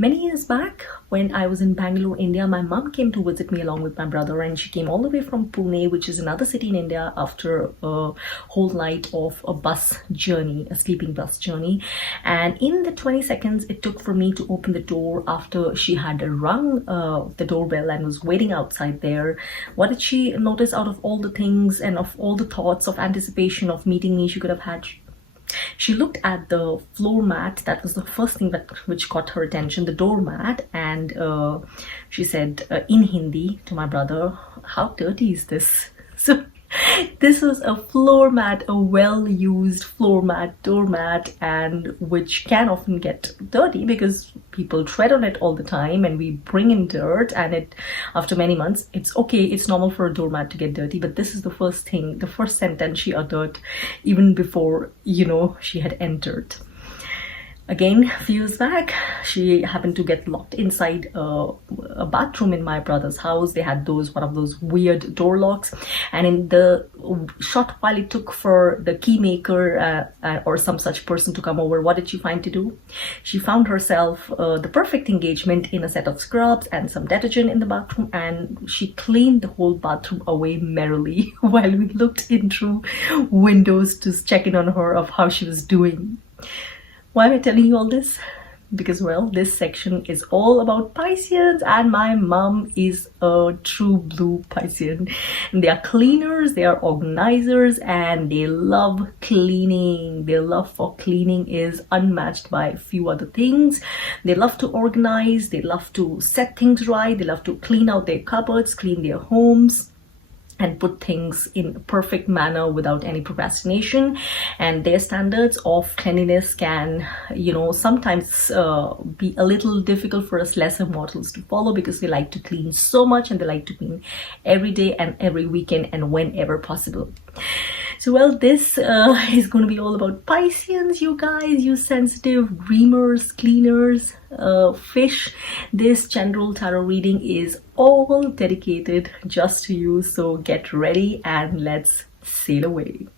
Many years back, when I was in Bangalore, India, my mom came to visit me along with my brother, and she came all the way from Pune, which is another city in India, after a whole night of a bus journey, a sleeping bus journey. And in the 20 seconds it took for me to open the door after she had rung the doorbell and was waiting outside there, what did she notice out of all the things and of all the thoughts of anticipation of meeting me she could have had? She looked at the floor mat. That was the first thing which caught her attention, the doormat, and she said in Hindi to my brother, "How dirty is this?" So this was a floor mat, a well-used floor mat, doormat, and which can often get dirty because people tread on it all the time and we bring in dirt, and it, after many months, it's okay, it's normal for a doormat to get dirty. But this is the first thing, the first sentence she uttered even before, she had entered. Again, a few years back, she happened to get locked inside a bathroom in my brother's house. They had one of those weird door locks, and in the short while it took for the key maker or some such person to come over, what did she find to do? She found herself the perfect engagement in a set of scrubs and some detergent in the bathroom, and she cleaned the whole bathroom away merrily while we looked in through windows to check in on her of how she was doing. Why am I telling you all this? Because, well, this section is all about Pisceans, and my mom is a true blue Piscean. They are cleaners, they are organizers, and they love cleaning. Their love for cleaning is unmatched by a few other things. They love to organize, they love to set things right, they love to clean out their cupboards, clean their homes, and put things in a perfect manner without any procrastination. And their standards of cleanliness can, sometimes be a little difficult for us lesser mortals to follow, because they like to clean so much and they like to clean every day and every weekend and whenever possible. So, well, this is going to be all about Pisceans, you guys, you sensitive dreamers, cleaners, fish. This general tarot reading is all dedicated just to you. So get ready and let's sail away.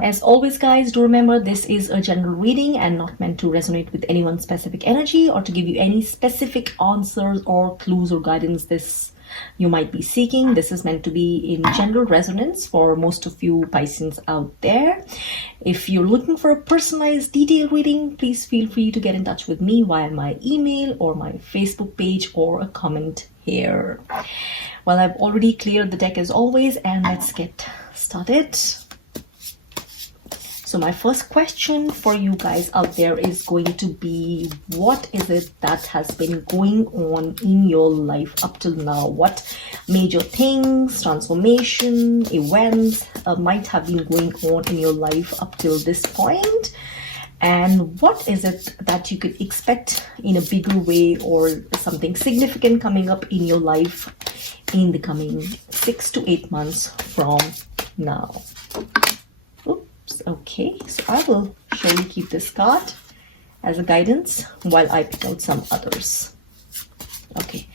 As always, guys, do remember this is a general reading and not meant to resonate with anyone's specific energy or to give you any specific answers or clues or guidance you might be seeking. This is meant to be in general resonance for most of you Pisceans out there. If you're looking for a personalized detailed reading, please feel free to get in touch with me via my email or my Facebook page or a comment here. Well, I've already cleared the deck as always, and let's get started. So my first question for you guys out there is going to be, what is it that has been going on in your life up till now? What major things, transformation, events might have been going on in your life up till this point? And what is it that you could expect in a bigger way or something significant coming up in your life in the coming 6 to 8 months from now? Okay, so I will surely keep this card as a guidance while I pick out some others. Okay,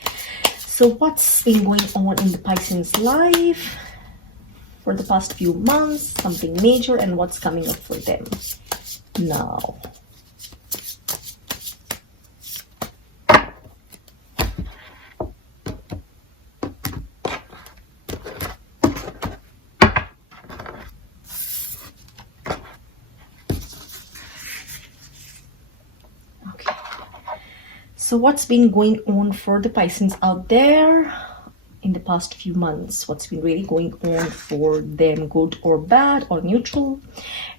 so what's been going on in the Pisceans' life for the past few months, something major, and what's coming up for them now? So what's been going on for the Pisceans out there in the past few months? What's been really going on for them, good or bad or neutral?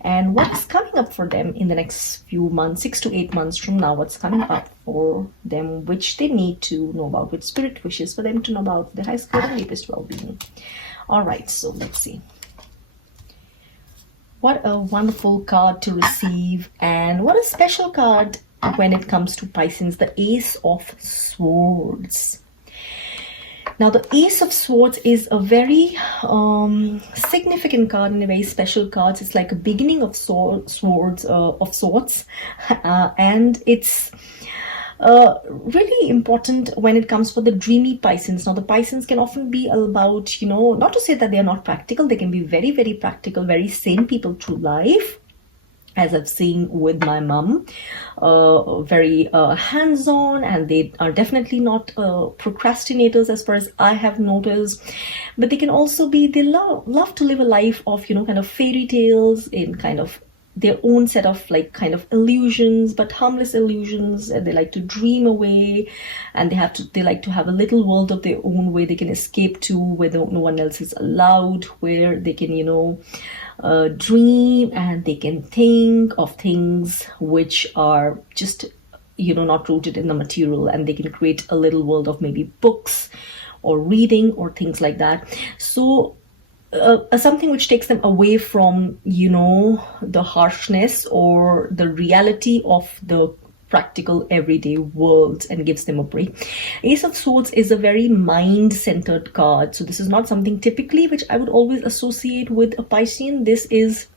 And what's coming up for them in the next few months, 6 to 8 months from now? What's coming up for them, which they need to know about, which spirit wishes for them to know about, the highest good and deepest well-being. All right, so let's see. What a wonderful card to receive, and what a special card when it comes to Pisceans, the Ace of Swords. Now, the Ace of Swords is a very significant card and a very special card. It's like a beginning of sorts, and it's really important when it comes for the dreamy Pisceans. Now, the Pisceans can often be about, not to say that they are not practical. They can be very, very practical, very sane people through life. as I've seen with my mom, very hands-on, and they are definitely not procrastinators as far as I have noticed. But they can also be, they love to live a life of, you know, kind of fairy tales in kind of their own set of like kind of illusions, but harmless illusions, and they like to dream away, and they like to have a little world of their own where they can escape to, where no one else is allowed, where they can, you know, dream, and they can think of things which are just, you know, not rooted in the material, and they can create a little world of maybe books or reading or things like that. So something which takes them away from, you know, the harshness or the reality of the practical everyday world, and gives them a break. Ace of Swords is a very mind-centered card, so this is not something typically which I would always associate with a Piscean. This is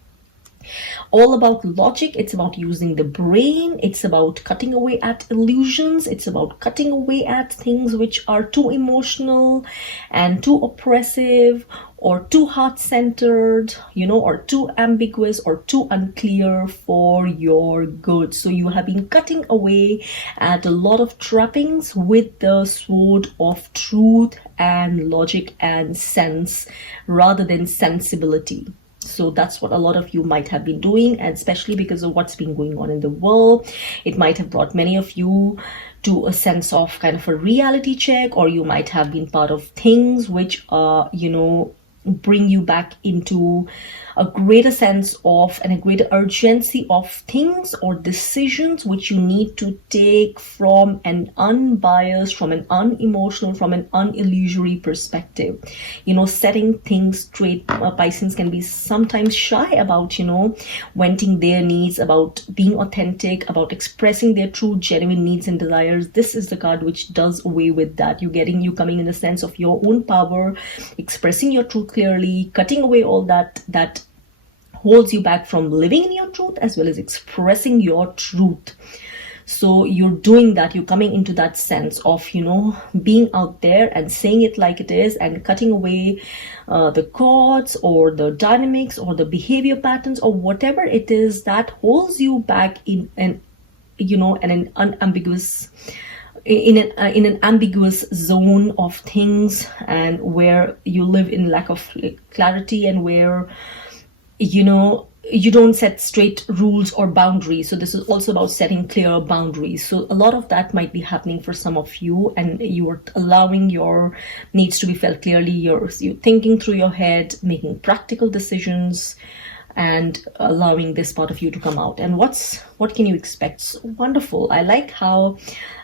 all about logic. It's about using the brain. It's about cutting away at illusions. It's about cutting away at things which are too emotional and too oppressive, or too heart-centered, you know, or too ambiguous or too unclear for your good. So you have been cutting away at a lot of trappings with the sword of truth and logic and sense, rather than sensibility. So that's what a lot of you might have been doing, and especially because of what's been going on in the world, it might have brought many of you to a sense of kind of a reality check, or you might have been part of things which are, you know, bring you back into a greater sense of and a greater urgency of things or decisions which you need to take from an unbiased, from an unemotional, from an unillusory perspective. You know, setting things straight. Pisceans can be sometimes shy about, you know, venting their needs, about being authentic, about expressing their true, genuine needs and desires. This is the card which does away with that. You coming in a sense of your own power, expressing your truth clearly, cutting away all that holds you back from living in your truth, as well as expressing your truth. So you're doing that, you're coming into that sense of, you know, being out there and saying it like it is, and cutting away the cords or the dynamics or the behavior patterns or whatever it is that holds you back in an, you know, an unambiguous, in an ambiguous zone of things, and where you live in lack of clarity, and where, you know, you don't set straight rules or boundaries. So this is also about setting clear boundaries. So a lot of that might be happening for some of you, and you are allowing your needs to be felt clearly. You're thinking through your head, making practical decisions, and allowing this part of you to come out. And what can you expect? So wonderful. I like how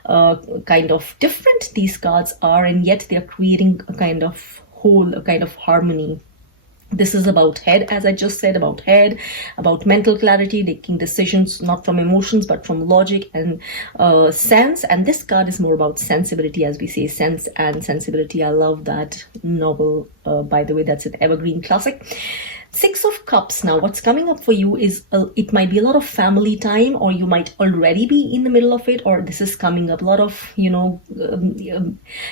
kind of different these cards are, and yet they're creating a kind of whole, a kind of harmony. This is about head, as I just said, about head, about mental clarity, making decisions not from emotions but from logic and sense. And this card is more about sensibility, as we say, sense and sensibility. I love that novel, by the way. That's an evergreen classic. Six of Cups. Now, what's coming up for you is it might be a lot of family time, or you might already be in the middle of it, or this is coming up a lot of, you know,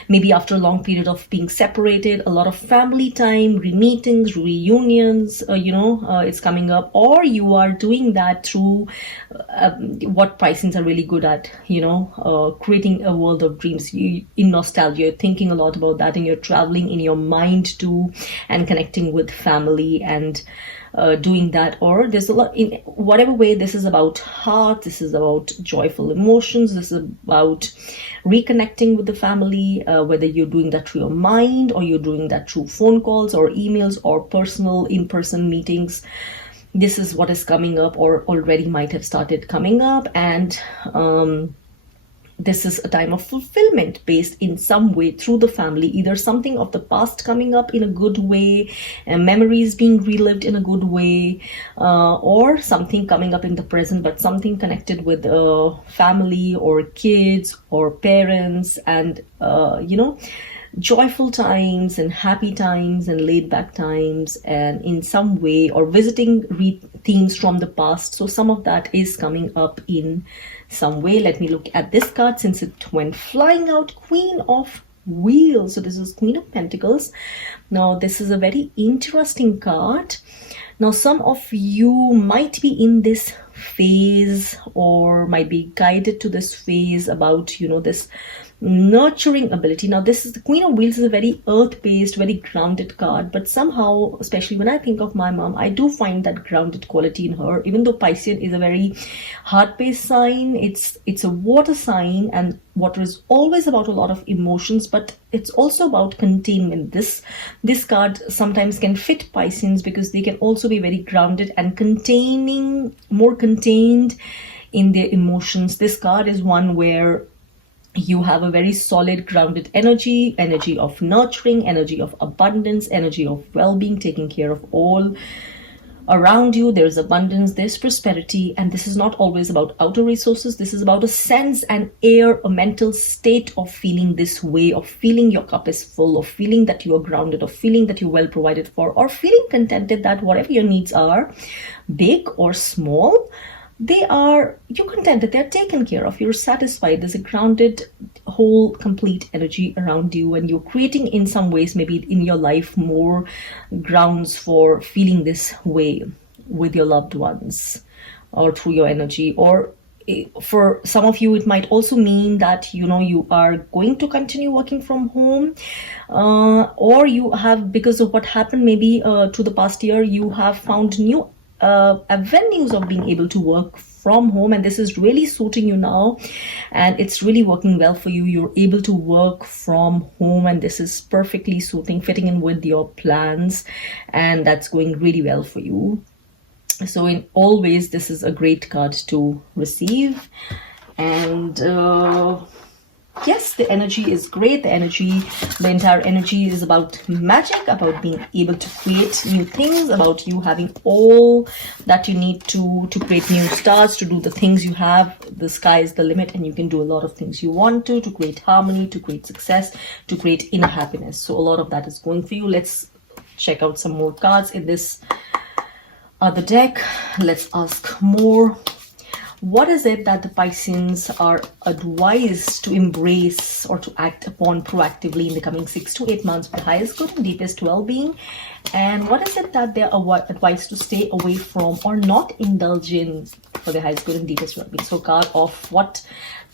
maybe after a long period of being separated, a lot of family time, meetings, reunions, you know, it's coming up, or you are doing that through what Pisceans are really good at, you know, creating a world of dreams. In nostalgia, you're thinking a lot about that, and you're traveling in your mind too, and connecting with family and doing that. Or there's a lot, in whatever way, this is about heart, this is about joyful emotions, this is about reconnecting with the family, whether you're doing that through your mind, or you're doing that through phone calls or emails or personal in-person meetings. This is what is coming up, or already might have started coming up. And this is a time of fulfillment based in some way through the family, either something of the past coming up in a good way, and memories being relived in a good way, or something coming up in the present, but something connected with family or kids or parents, and you know, joyful times and happy times and laid back times, and in some way, or visiting themes from the past. So some of that is coming up in some way. Let me look at this card, since it went flying out. Queen of Wheels. So this is Queen of Pentacles. Now this is a very interesting card. Now some of you might be in this phase, or might be guided to this phase about, you know, this nurturing ability. Now, this is the Queen of Wheels, is a very earth-based, very grounded card, but somehow, especially when I think of my mom, I do find that grounded quality in her. Even though Piscean is a very heart-based sign, it's a water sign, and water is always about a lot of emotions, but it's also about containment. This card sometimes can fit Pisceans because they can also be very grounded and more contained in their emotions. This card is one where you have a very solid grounded energy of nurturing, energy of abundance, energy of well-being, taking care of all around you. There's abundance, there's prosperity, and this is not always about outer resources. This is about a sense and air, a mental state of feeling this way, of feeling your cup is full, of feeling that you are grounded, of feeling that you're well provided for, or feeling contented that whatever your needs are, big or small, you're contented, they're taken care of, you're satisfied. There's a grounded, whole, complete energy around you, and you're creating in some ways, maybe in your life, more grounds for feeling this way with your loved ones or through your energy. Or for some of you, it might also mean that, you know, you are going to continue working from home, or you have, because of what happened maybe to the past year, you have found new avenues of being able to work from home, and this is really suiting you now, and it's really working well for you. You're able to work from home, and this is perfectly fitting in with your plans, and that's going really well for you. So in all ways, this is a great card to receive. And yes, the energy is great. The entire energy is about magic, about being able to create new things, about you having all that you need to create new stars, to do the things you have. The sky is the limit, and you can do a lot of things you want to create harmony, to create success, to create inner happiness. So a lot of that is going for you. Let's check out some more cards in this other deck. Let's ask more. What is it that the Pisceans are advised to embrace or to act upon proactively in the coming 6 to 8 months for the highest good and deepest well-being? And what is it that they're advised to stay away from or not indulge in for the highest good and deepest well-being? So, card of what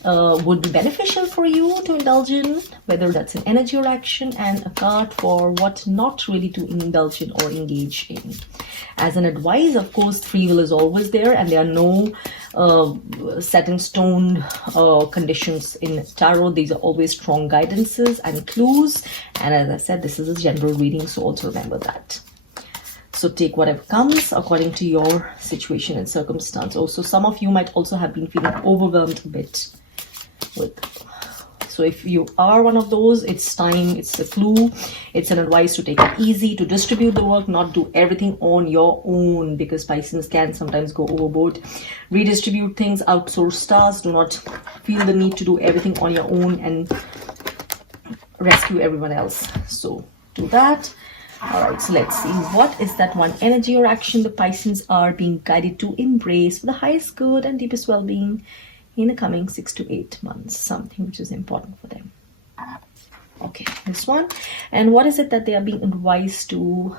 would be beneficial for you to indulge in, whether that's an energy or action, and a card for what not really to indulge in or engage in. As an advice, of course, free will is always there, and there are no set in stone conditions in tarot. These are always strong guidances and clues, and as I said, this is a general reading, so also remember that. So take whatever comes according to your situation and circumstance. Also, some of you might also have been feeling overwhelmed a bit with. So if you are one of those, it's time, it's a clue, it's an advice to take it easy, to distribute the work, not do everything on your own, because Pisces can sometimes go overboard. Redistribute things, outsource stars. Do not feel the need to do everything on your own and rescue everyone else. So do that. All right, so let's see. What is that one energy or action the Pisces are being guided to embrace for the highest good and deepest well-being in the coming 6 to 8 months? Something which is important for them. Okay, this one. And what is it that they are being advised to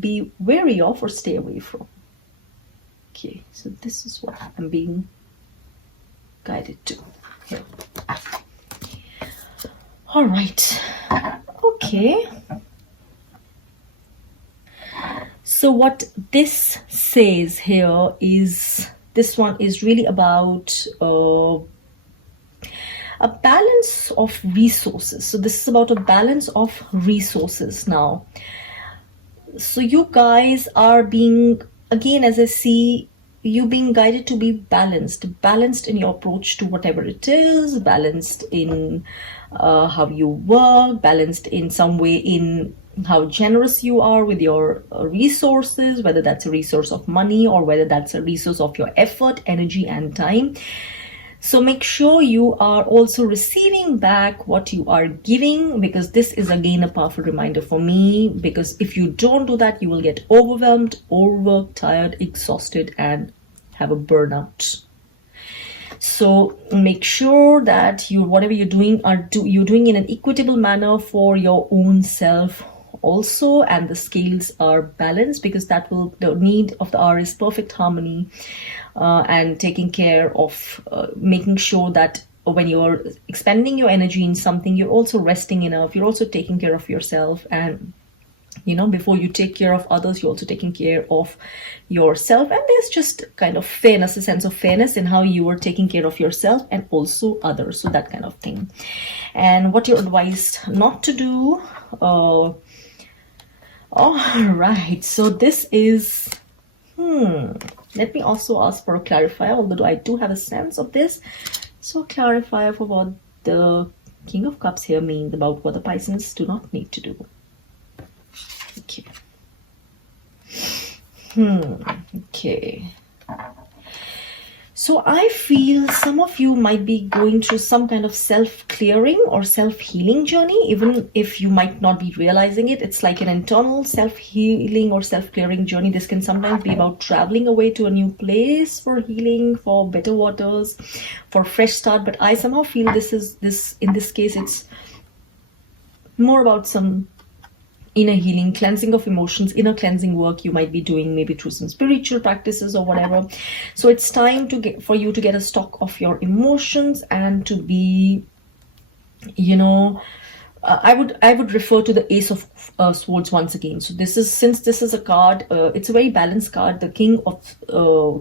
be wary of or stay away from? Okay, so this is what I'm being guided to. Here. All right. Okay. So what this says here is, this one is really about a balance of resources. So this is about a balance of resources now. So you guys are being, again, as I see, you being guided to be balanced in your approach to whatever it is, balanced in how you work, balanced in some way in how generous you are with your resources, whether that's a resource of money or whether that's a resource of your effort, energy, and time. So make sure you are also receiving back what you are giving, because this is again a powerful reminder for me, because if you don't do that, you will get overwhelmed, overworked, tired, exhausted, and have a burnout. So make sure that whatever you're doing, you're doing in an equitable manner for your own self, also, and the scales are balanced, because that will, the need of the hour is perfect harmony, and taking care of, making sure that when you're expending your energy in something, you're also resting enough, you're also taking care of yourself, and you know, before you take care of others, you're also taking care of yourself. And there's just kind of fairness, a sense of fairness in how you are taking care of yourself and also others, so that kind of thing. And what you're advised not to do. All right, so this is let me also ask for a clarifier, although I do have a sense of this. So clarifier for what the King of Cups here means about what the Pisces do not need to do. Okay. Okay. So I feel some of you might be going through some kind of self-clearing or self-healing journey, even if you might not be realizing it. It's like an internal self-healing or self-clearing journey. This can sometimes be about traveling away to a new place for healing, for better waters, for fresh start. But I somehow feel in this case, it's more about some inner healing, cleansing of emotions, inner cleansing work you might be doing, maybe through some spiritual practices or whatever. So it's time for you to get a stock of your emotions and to be, you know, I would refer to the Ace of Swords once again. So since this is a card, it's a very balanced card. The King of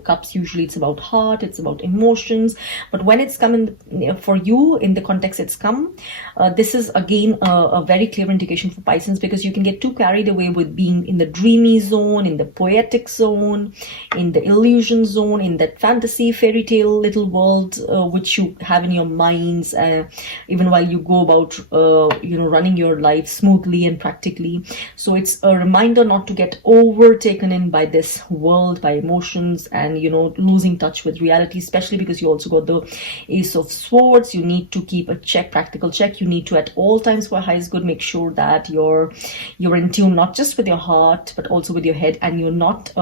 Cups, usually it's about heart, it's about emotions. But when it's come for you, in the context it's come, this is again a very clear indication for Pisces, because you can get too carried away with being in the dreamy zone, in the poetic zone, in the illusion zone, in that fantasy fairy tale little world which you have in your minds, even while you go about running your life smoothly and practically. So it's a reminder not to get overtaken in by this world, by emotions, and losing touch with reality, especially because you also got the Ace of Swords. You need to keep a practical check. You need to at all times, for highest good, make sure that you're in tune, not just with your heart but also with your head, and you're not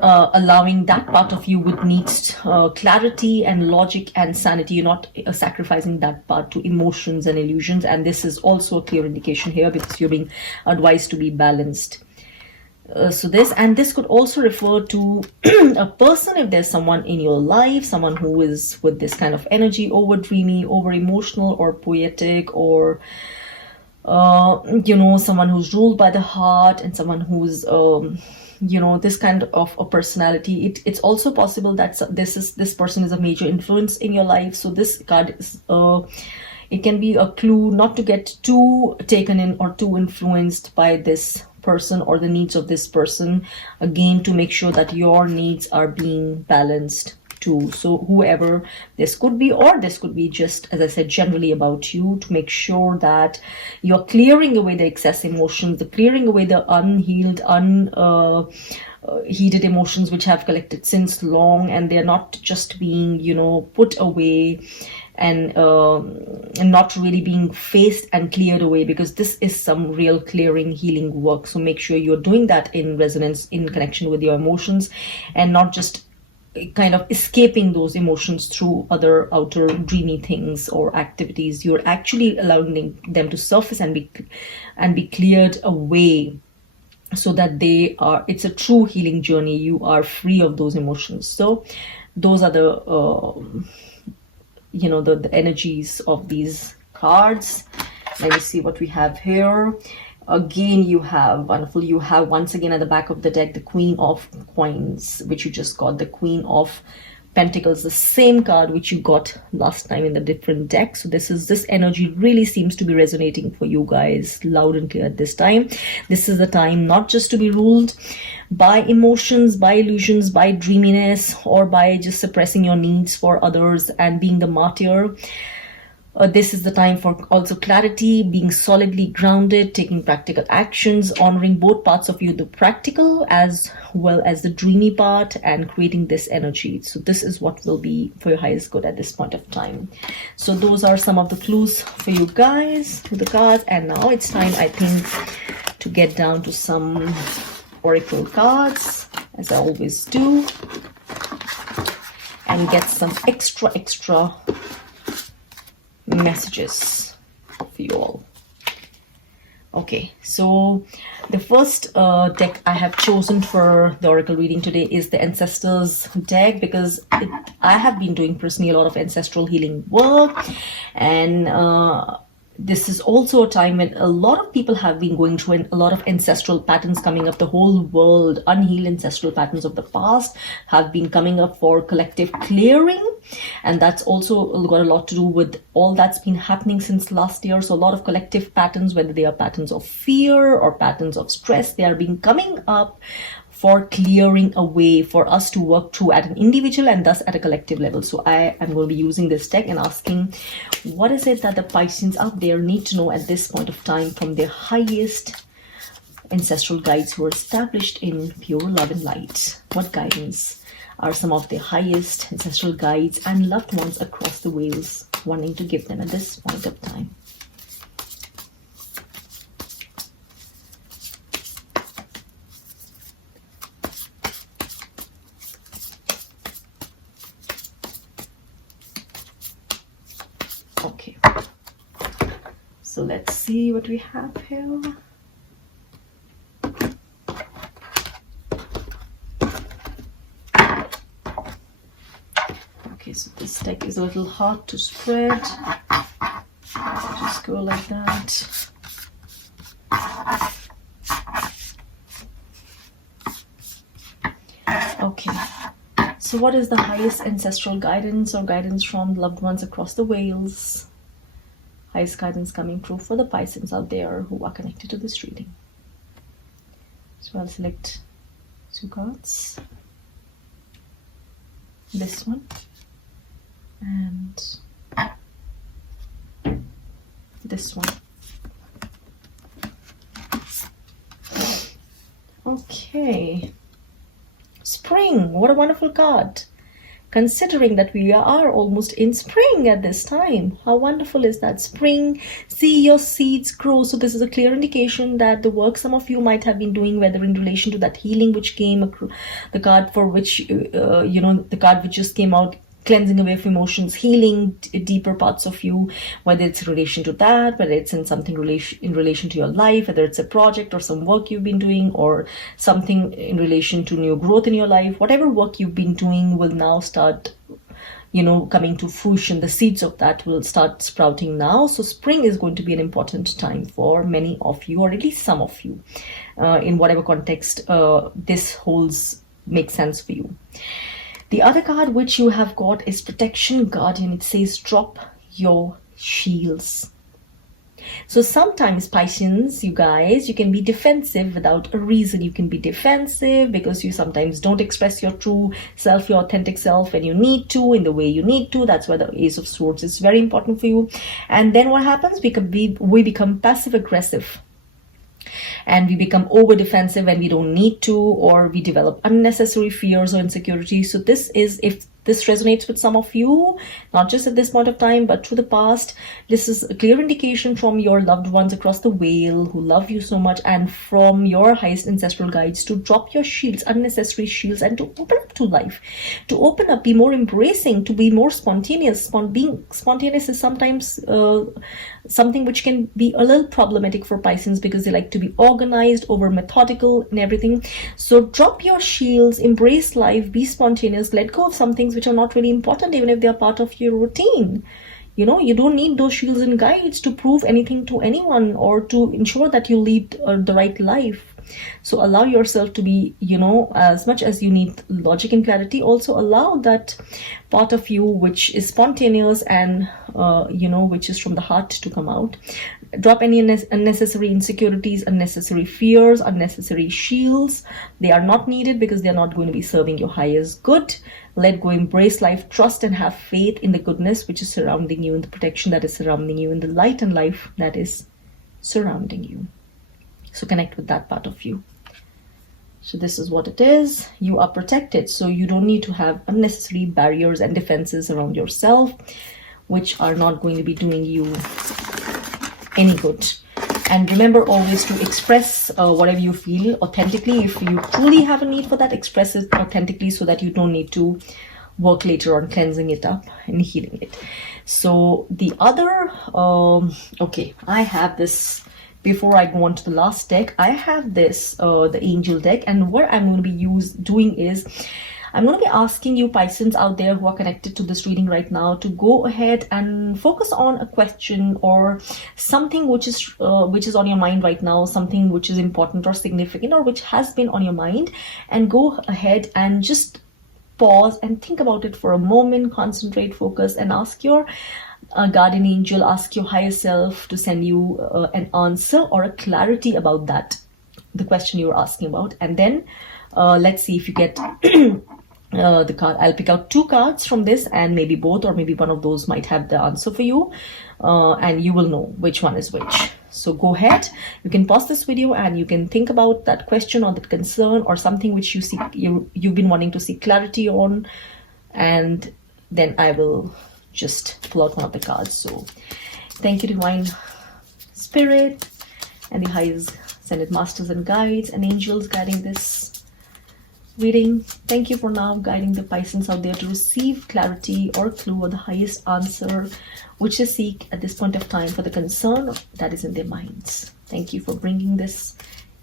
allowing that part of you which needs clarity and logic and sanity. You're not sacrificing that part to emotions and illusions. And this is also a clear indication here, because you're being advised to be balanced. So this could also refer to a person, if there's someone in your life, someone who is with this kind of energy, over dreamy, over emotional or poetic, or someone who's ruled by the heart, and someone who's this kind of a personality. It's also possible that this person is a major influence in your life. So this card is it can be a clue not to get too taken in or too influenced by this person or the needs of this person, again to make sure that your needs are being balanced too. So whoever this could be, or this could be just, as I said, generally about you, to make sure that you're clearing away the excess emotions, the clearing away the unhealed, heated emotions which have collected since long, and they're not just being put away and not really being faced and cleared away, because this is some real clearing, healing work. So make sure you're doing that in resonance, in connection with your emotions, and not just kind of escaping those emotions through other outer dreamy things or activities. You're actually allowing them to surface and be cleared away, so that it's a true healing journey. You are free of those emotions. So those are the the energies of these cards. Let me see what we have here. Again, you have once again at the back of the deck the Queen of Coins, which you just got, the Queen of Pentacles, the same card which you got last time in the different deck. So this energy really seems to be resonating for you guys loud and clear at this time. This is the time not just to be ruled by emotions, by illusions, by dreaminess, or by just suppressing your needs for others and being the martyr. This is the time for also clarity, being solidly grounded, taking practical actions, honoring both parts of you, the practical as well as the dreamy part, and creating this energy. So this is what will be for your highest good at this point of time. So those are some of the clues for you guys with the cards. And now it's time, I think, to get down to some oracle cards, as I always do, and get some extra messages for you all. Okay, so the first deck I have chosen for the oracle reading today is the Ancestors deck, because I have been doing personally a lot of ancestral healing work, and this is also a time when a lot of people have been going through a lot of ancestral patterns coming up. The whole world, unhealed ancestral patterns of the past have been coming up for collective clearing. And that's also got a lot to do with all that's been happening since last year. So a lot of collective patterns, whether they are patterns of fear or patterns of stress, they are being coming up for clearing away for us to work through at an individual and thus at a collective level. So I am going to be using this deck and asking, what is it that the Pisceans out there need to know at this point of time from their highest ancestral guides who are established in pure love and light? What guidance are some of the highest ancestral guides and loved ones across the veils wanting to give them at this point of time? Okay, so let's see what we have here. Okay, so this deck is a little hard to spread. Just go like that. Okay, so what is the highest ancestral guidance or guidance from loved ones across the veils? Highest guidance coming through for the Pisces out there who are connected to this reading. So I'll select 2 cards. This one. And this one. Okay. Spring, what a wonderful card. Considering that we are almost in spring at this time. How wonderful is that? Spring, see your seeds grow. So this is a clear indication that the work some of you might have been doing, whether in relation to that healing which came, the card for which, the card which just came out, cleansing away of emotions, healing deeper parts of you, whether it's in relation to that, whether it's in something in relation to your life, whether it's a project or some work you've been doing, or something in relation to new growth in your life. Whatever work you've been doing will now start, coming to fruition. The seeds of that will start sprouting now. So spring is going to be an important time for many of you, or at least some of you, in whatever context this makes sense for you. The other card which you have got is Protection Guardian. It says drop your shields. So sometimes, Pisces, you guys, you can be defensive without a reason. You can be defensive because you sometimes don't express your true self, your authentic self when you need to, in the way you need to. That's why the Ace of Swords is very important for you. And then what happens? We become passive aggressive. And we become over defensive when we don't need to, or we develop unnecessary fears or insecurities. So this is, if this resonates with some of you, not just at this point of time, but through the past, this is a clear indication from your loved ones across the veil who love you so much, and from your highest ancestral guides, to drop your shields, unnecessary shields, and to open up to life, to open up, be more embracing, to be more spontaneous. Being spontaneous is sometimes something which can be a little problematic for Pisces, because they like to be organized, over methodical and everything. So drop your shields, embrace life, be spontaneous, let go of some things which are not really important, even if they are part of your routine. You don't need those shields and guides to prove anything to anyone or to ensure that you lead the right life. So allow yourself to be, as much as you need logic and clarity, also allow that part of you which is spontaneous and, which is from the heart to come out. Drop any unnecessary insecurities, unnecessary fears, unnecessary shields. They are not needed because they are not going to be serving your highest good. Let go, embrace life, trust and have faith in the goodness which is surrounding you, in the protection that is surrounding you, in the light and life that is surrounding you. So connect with that part of you. So this is what it is. You are protected. So you don't need to have unnecessary barriers and defenses around yourself, which are not going to be doing you any good. And remember always to express whatever you feel authentically. If you truly have a need for that, express it authentically so that you don't need to work later on cleansing it up and healing it. So the other, okay, I have this before I go on to the last deck, I have this, the angel deck, and what I'm going to be doing is, I'm going to be asking you Pisces out there who are connected to this reading right now to go ahead and focus on a question or something which is on your mind right now, something which is important or significant or which has been on your mind, and go ahead and just pause and think about it for a moment, concentrate, focus, and ask your guardian angel, ask your higher self to send you an answer or a clarity about that, the question you're asking about. And then let's see if you get the card. I'll pick out 2 cards from this, and maybe both or maybe one of those might have the answer for you, and you will know which one is which. So go ahead, you can pause this video and you can think about that question or that concern or something which you've been wanting to seek clarity on, and then I will just pull out one of the cards. So thank you, Divine Spirit and the highest ascended masters and guides and angels guiding this reading. Thank you for now guiding the Pisces out there to receive clarity or clue or the highest answer which they seek at this point of time for the concern that is in their minds. Thank you for bringing this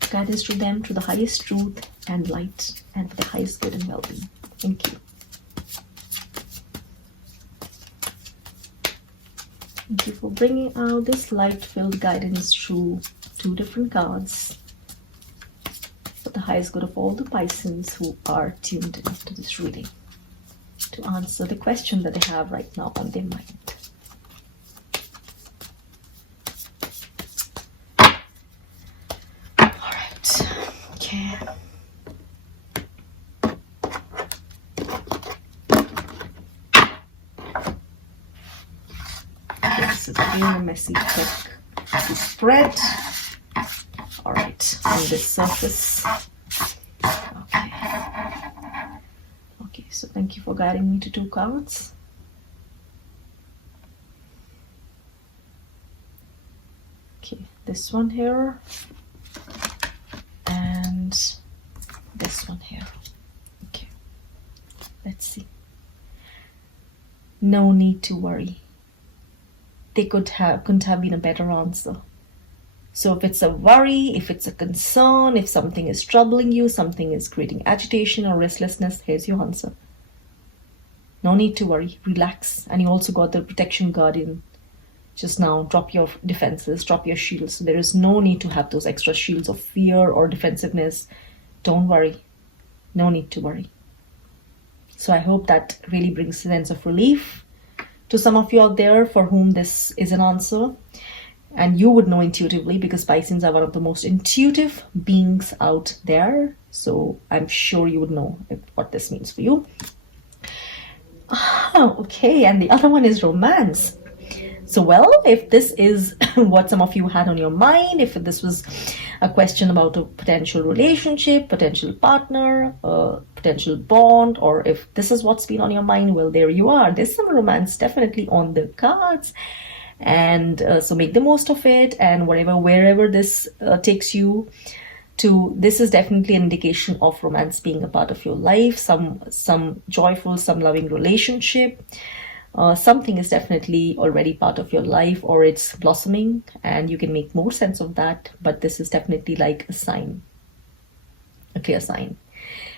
guidance to them, to the highest truth and light, and for the highest good and well-being. Thank you. Thank you for bringing out this light-filled guidance through 2 different cards for the highest good of all the Pisces who are tuned into this reading to answer the question that they have right now on their mind. All right. Okay. This is really a messy deck to spread. All right, on this surface. Okay. Okay, so thank you for guiding me to 2 cards. Okay, this one here and this one here. Okay, let's see. No need to worry. They couldn't have been a better answer. So if it's a worry, if it's a concern, if something is troubling you, something is creating agitation or restlessness, here's your answer. No need to worry, relax. And you also got the protection guardian just now. Drop your defenses, drop your shields. So there is no need to have those extra shields of fear or defensiveness. Don't worry. No need to worry. So I hope that really brings a sense of relief to some of you out there for whom this is an answer. And you would know intuitively, because Pisces are one of the most intuitive beings out there. So I'm sure you would know what this means for you. Oh, okay, and the other one is romance. So, well, if this is what some of you had on your mind, if this was a question about a potential relationship, potential partner, potential bond, or if this is what's been on your mind, well, there you are. There's some romance definitely on the cards. And so make the most of it, and wherever this takes you to, this is definitely an indication of romance being a part of your life, some joyful, some loving relationship. Something is definitely already part of your life, or it's blossoming, and you can make more sense of that. But this is definitely like a sign, a clear sign.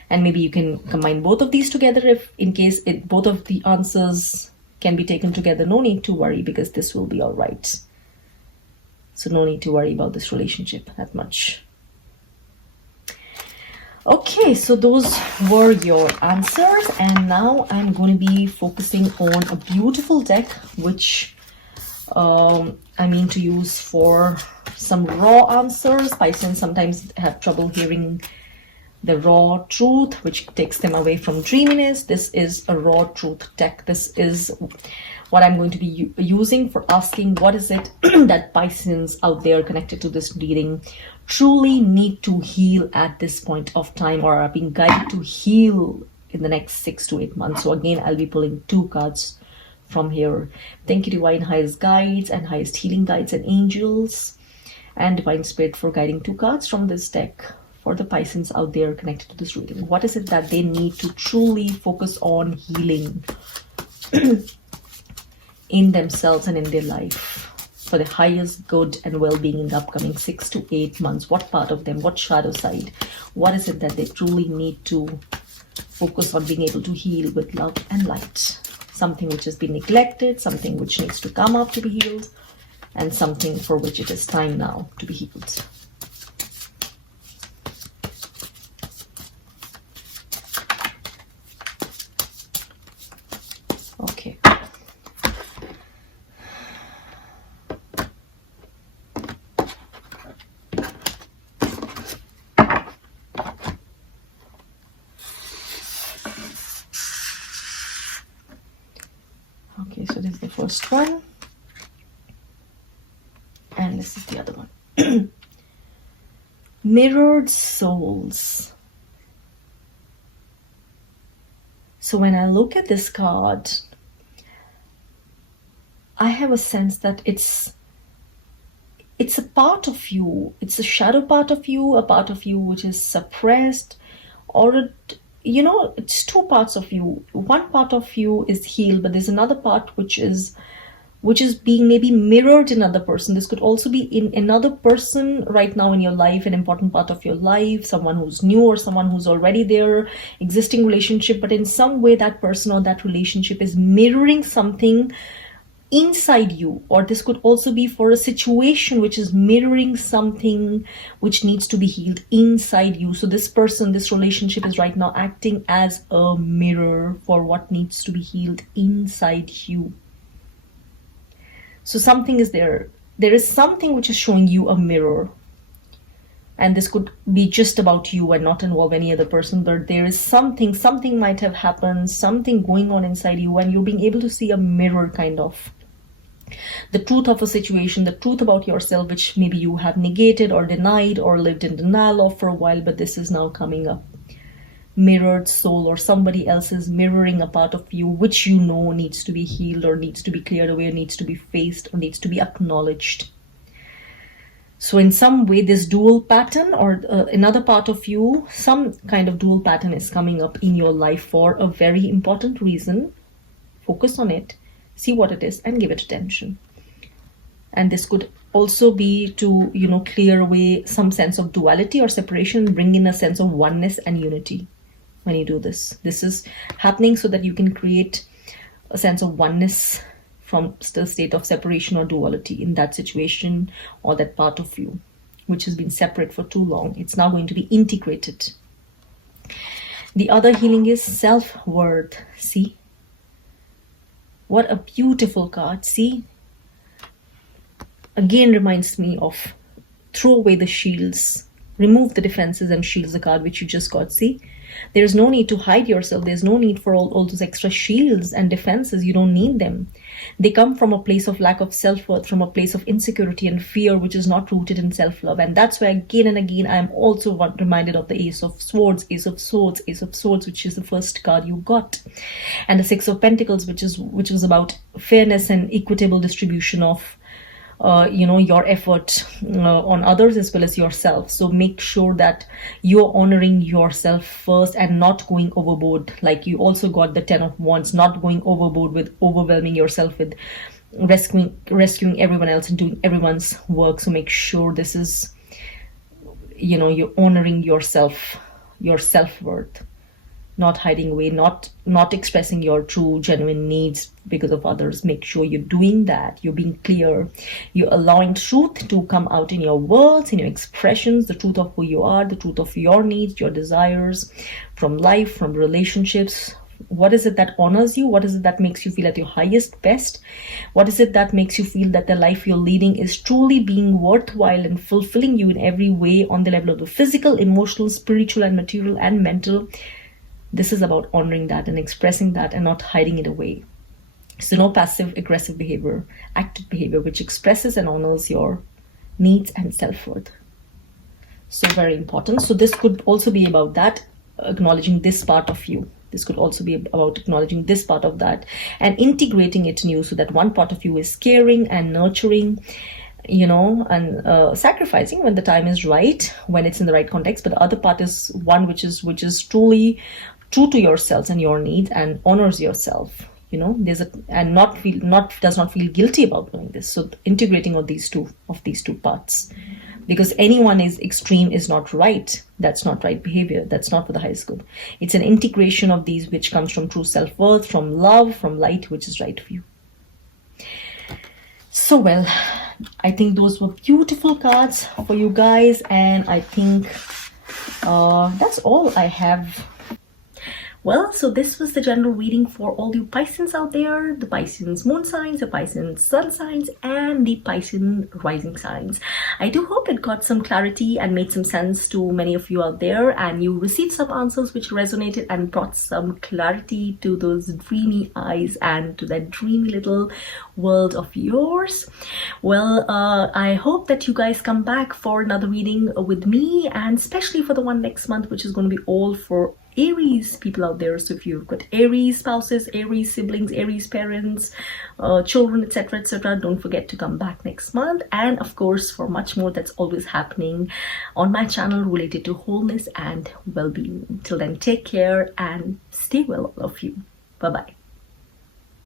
And maybe you can combine both of these together if in case both of the answers can be taken together. No need to worry, because this will be all right. So no need to worry about this relationship that much. Okay, so those were your answers, and now I'm going to be focusing on a beautiful deck which I mean to use for some raw answers. Pisces sometimes have trouble hearing the raw truth, which takes them away from dreaminess. This is a raw truth deck. This is what I'm going to be using for asking what is it that Pisces out there connected to this reading truly need to heal at this point of time, or are being guided to heal in the next 6 to 8 months. So again, I'll be pulling 2 cards from here. Thank you, Divine Highest Guides and Highest Healing Guides and Angels, and Divine Spirit for guiding 2 cards from this deck for the Pisces out there connected to this reading. What is it that they need to truly focus on healing in themselves and in their life? for the highest good and well-being in the upcoming 6 to 8 months. What part of them, what shadow side, what is it that they truly need to focus on being able to heal with love and light? Something which has been neglected, something which needs to come up to be healed, and something for which it is time now to be healed. Okay. Okay, so this is the first one. And this is the other one. Mirrored souls. So when I look at this card, I have a sense that it's a part of you. It's a shadow part of you, a part of you which is suppressed, or it's two parts of you. One part of you is healed, but there's another part which is being maybe mirrored in another person. This could also be in another person right now in your life, an important part of your life, someone who's new or someone who's already there, existing relationship, but in some way that person or that relationship is mirroring something inside you. Or this could also be for a situation which is mirroring something which needs to be healed inside you. So this person, this relationship is right now acting as a mirror for what needs to be healed inside you. So something is there. There is something which is showing you a mirror. And this could be just about you and not involve any other person, but there is something might have happened, something going on inside you, and you're being able to see a mirror kind of. The truth of a situation, the truth about yourself, which maybe you have negated or denied or lived in denial of for a while, but this is now coming up. Mirrored soul, or somebody else is mirroring a part of you which you know needs to be healed or needs to be cleared away, or needs to be faced or needs to be acknowledged. So in some way this dual pattern, or another part of you, some kind of dual pattern is coming up in your life for a very important reason. Focus on it, see what it is, and give it attention. And this could also be to clear away some sense of duality or separation, bring in a sense of oneness and unity. When you do this is happening so that you can create a sense of oneness from the state of separation or duality in that situation or that part of you which has been separate for too long. It's now going to be integrated. The other healing is self-worth. See, what a beautiful card. See, again reminds me of throw away the shields, remove the defenses and shields, the card which you just got. See, there's no need to hide yourself. There's no need for all those extra shields and defenses. You don't need them. They come from a place of lack of self-worth, from a place of insecurity and fear, which is not rooted in self-love. And that's why again and again I'm also reminded of the Ace of Swords, Ace of Swords, Ace of Swords, which is the first card you got, and the Six of Pentacles, which was about fairness and equitable distribution of your effort on others as well as yourself. So make sure that you're honoring yourself first and not going overboard. Like you also got the Ten of Wands, not going overboard with overwhelming yourself with rescuing everyone else and doing everyone's work. So make sure this is, you're honoring yourself, your self-worth, not hiding away, not expressing your true genuine needs because of others. Make sure you're doing that. You're being clear. You're allowing truth to come out in your words, in your expressions, the truth of who you are, the truth of your needs, your desires from life, from relationships. What is it that honors you? What is it that makes you feel at your highest best? What is it that makes you feel that the life you're leading is truly being worthwhile and fulfilling you in every way on the level of the physical, emotional, spiritual, and material and mental? This is about honoring that and expressing that and not hiding it away. So no passive aggressive behavior, active behavior which expresses and honors your needs and self-worth. So very important. So this could also be about that, acknowledging this part of you. This could also be about acknowledging this part of that and integrating it in you, so that one part of you is caring and nurturing, and sacrificing when the time is right, when it's in the right context. But the other part is one which is truly true to yourselves and your needs and honors yourself, and does not feel guilty about doing this. So integrating of these two parts, because anyone is extreme is not right. That's not right behavior. That's not for the highest good. It's an integration of these which comes from true self-worth, from love, from light, which is right for you. So well, I think those were beautiful cards for you guys, and I think that's all I have. Well, so this was the general reading for all you Pisces out there, the Pisces moon signs, the Pisces sun signs, and the Pisces rising signs. I do hope it got some clarity and made some sense to many of you out there, and you received some answers which resonated and brought some clarity to those dreamy eyes and to that dreamy little world of yours. Well, I hope that you guys come back for another reading with me, and especially for the one next month, which is going to be all for Aries people out there. So if you've got Aries spouses, Aries siblings, Aries parents, children, etc., etc., don't forget to come back next month. And of course, for much more that's always happening on my channel related to wholeness and well-being. Till then, take care and stay well, all of you. Bye-bye.